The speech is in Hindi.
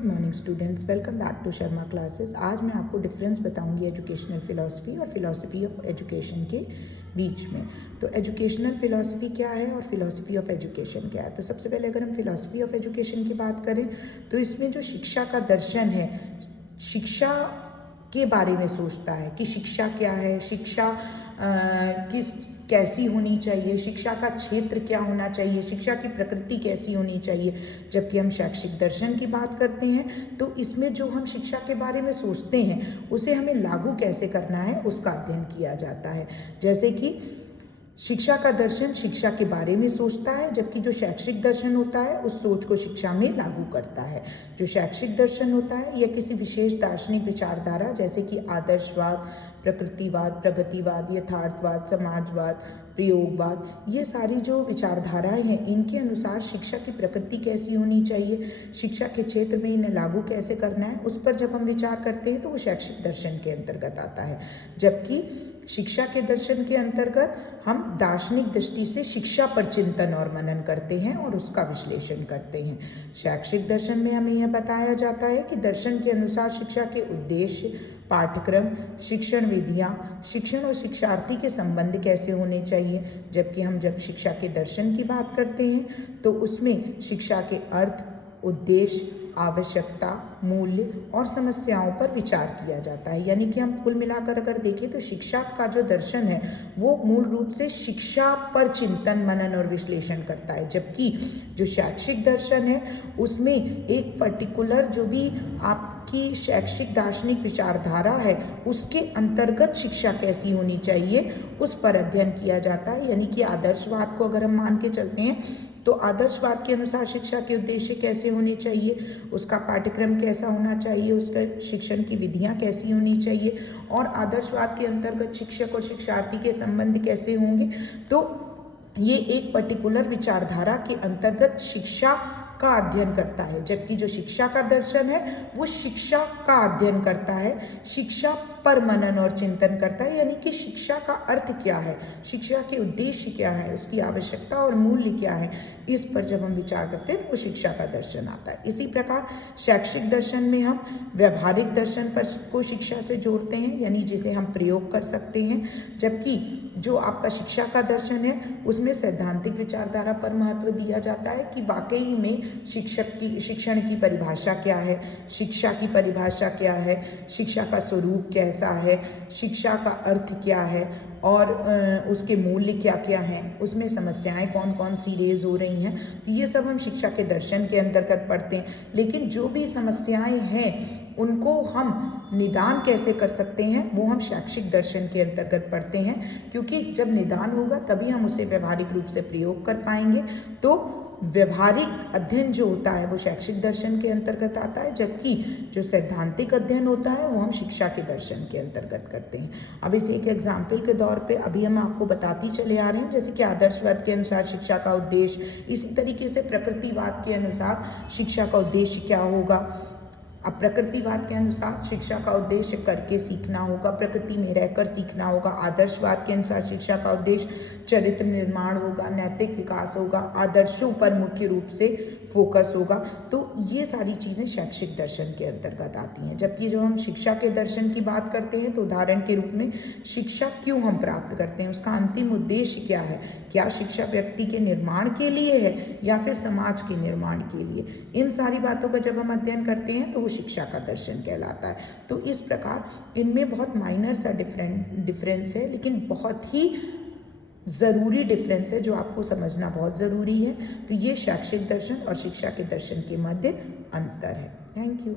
Good morning students, welcome back to Sharma classes. आज मैं आपको डिफरेंस बताऊंगी एजुकेशनल फ़िलॉसफी और फिलॉसफी ऑफ एजुकेशन के बीच में। तो एजुकेशनल फ़िलॉसफी क्या है और फिलॉसफी ऑफ एजुकेशन क्या है। तो सबसे पहले अगर हम फिलॉसफी ऑफ एजुकेशन की बात करें तो इसमें जो शिक्षा का दर्शन है, शिक्षा के बारे में सोचता है कि शिक्षा क्या है, शिक्षा कैसी होनी चाहिए, शिक्षा का क्षेत्र क्या होना चाहिए, शिक्षा की प्रकृति कैसी होनी चाहिए। जबकि हम शैक्षिक दर्शन की बात करते हैं तो इसमें जो हम शिक्षा के बारे में सोचते हैं उसे हमें लागू कैसे करना है उसका अध्ययन किया जाता है। जैसे कि शिक्षा का दर्शन शिक्षा के बारे में सोचता है, जबकि जो शैक्षिक दर्शन होता है उस सोच को शिक्षा में लागू करता है। जो शैक्षिक दर्शन होता है यह किसी विशेष दार्शनिक विचारधारा जैसे कि आदर्शवाद, प्रकृतिवाद, प्रगतिवाद, यथार्थवाद, समाजवाद, प्रयोगवाद, ये सारी जो विचारधाराएं हैं इनके अनुसार शिक्षा की प्रकृति कैसी होनी चाहिए, शिक्षा के क्षेत्र में इन्हें लागू कैसे करना है, उस पर जब हम विचार करते हैं तो वो शैक्षिक दर्शन के अंतर्गत आता है। जबकि शिक्षा के दर्शन के अंतर्गत हम दार्शनिक दृष्टि से शिक्षा पर चिंतन और मनन करते हैं और उसका विश्लेषण करते हैं। शैक्षिक दर्शन में हमें यह बताया जाता है कि दर्शन के अनुसार शिक्षा के उद्देश्य, पाठ्यक्रम, शिक्षण विधियाँ, शिक्षण और शिक्षार्थी के संबंध कैसे होने चाहिए। जबकि हम जब शिक्षा के दर्शन की बात करते हैं तो उसमें शिक्षा के अर्थ, उद्देश्य, आवश्यकता, मूल्य और समस्याओं पर विचार किया जाता है। यानी कि हम कुल मिलाकर अगर देखें तो शिक्षा का जो दर्शन है वो मूल रूप से शिक्षा पर चिंतन, मनन और विश्लेषण करता है। जबकि जो शैक्षिक दर्शन है उसमें एक पर्टिकुलर जो भी आपकी शैक्षिक दार्शनिक विचारधारा है उसके अंतर्गत शिक्षा कैसी होनी चाहिए उस पर अध्ययन किया जाता है। यानी कि आदर्शवाद को अगर हम मान के चलते हैं तो आदर्शवाद के अनुसार शिक्षा के उद्देश्य कैसे होने चाहिए, उसका पाठ्यक्रम कैसा होना चाहिए, उसका शिक्षण की विधियाँ कैसी होनी चाहिए और आदर्शवाद के अंतर्गत शिक्षक और शिक्षार्थी के संबंध कैसे होंगे। तो ये एक पर्टिकुलर विचारधारा के अंतर्गत शिक्षा का अध्ययन करता है। जबकि जो शिक्षा का दर्शन है वो शिक्षा का अध्ययन करता है, शिक्षा पर मनन और चिंतन करता है। यानी कि शिक्षा का अर्थ क्या है, शिक्षा के उद्देश्य क्या है, उसकी आवश्यकता और मूल्य क्या है, इस पर जब हम विचार करते हैं तो वो शिक्षा का दर्शन आता है। इसी प्रकार शैक्षिक दर्शन में हम व्यवहारिक दर्शन पर को शिक्षा से जोड़ते हैं, यानी जिसे हम प्रयोग कर सकते हैं। जबकि जो आपका शिक्षा का दर्शन है उसमें सैद्धांतिक विचारधारा पर महत्व दिया जाता है कि वाकई में शिक्षण की परिभाषा क्या है, शिक्षा की परिभाषा क्या है, शिक्षा का स्वरूप कैसा है, शिक्षा का अर्थ क्या है और उसके मूल्य क्या क्या हैं, उसमें समस्याएं कौन कौन सी रेज हो रही हैं। तो ये सब हम शिक्षा के दर्शन के अंतर्गत पढ़ते हैं। लेकिन जो भी समस्याएं हैं उनको हम निदान कैसे कर सकते हैं वो हम शैक्षिक दर्शन के अंतर्गत पढ़ते हैं, क्योंकि जब निदान होगा तभी हम उसे व्यवहारिक रूप से प्रयोग कर पाएंगे। तो व्यवहारिक अध्ययन जो होता है वो शैक्षिक दर्शन के अंतर्गत आता है, जबकि जो सैद्धांतिक अध्ययन होता है वो हम शिक्षा के दर्शन के अंतर्गत करते हैं। अब इसे एक एग्जाम्पल के तौर पे अभी हम आपको बताती चले आ रहे हैं, जैसे कि आदर्शवाद के अनुसार शिक्षा का उद्देश्य, इसी तरीके से प्रकृतिवाद के अनुसार शिक्षा का उद्देश्य क्या होगा। अब प्रकृतिवाद के अनुसार शिक्षा का उद्देश्य करके सीखना होगा, प्रकृति में रहकर सीखना होगा। आदर्शवाद के अनुसार शिक्षा का उद्देश्य चरित्र निर्माण होगा, नैतिक विकास होगा, आदर्शों पर मुख्य रूप से फोकस होगा। तो ये सारी चीज़ें शैक्षिक दर्शन के अंतर्गत आती हैं। जबकि जब हम शिक्षा के दर्शन की बात करते हैं तो उदाहरण के रूप में शिक्षा क्यों हम प्राप्त करते हैं, उसका अंतिम उद्देश्य क्या है, क्या शिक्षा व्यक्ति के निर्माण के लिए है या फिर समाज के निर्माण के लिए, इन सारी बातों का जब हम अध्ययन करते हैं तो वो शिक्षा का दर्शन कहलाता है। तो इस प्रकार इनमें बहुत माइनर सा डिफरेंस है, लेकिन बहुत ही ज़रूरी डिफरेंस है जो आपको समझना बहुत ज़रूरी है। तो ये शैक्षिक दर्शन और शिक्षा के दर्शन के मध्य अंतर है। Thank you.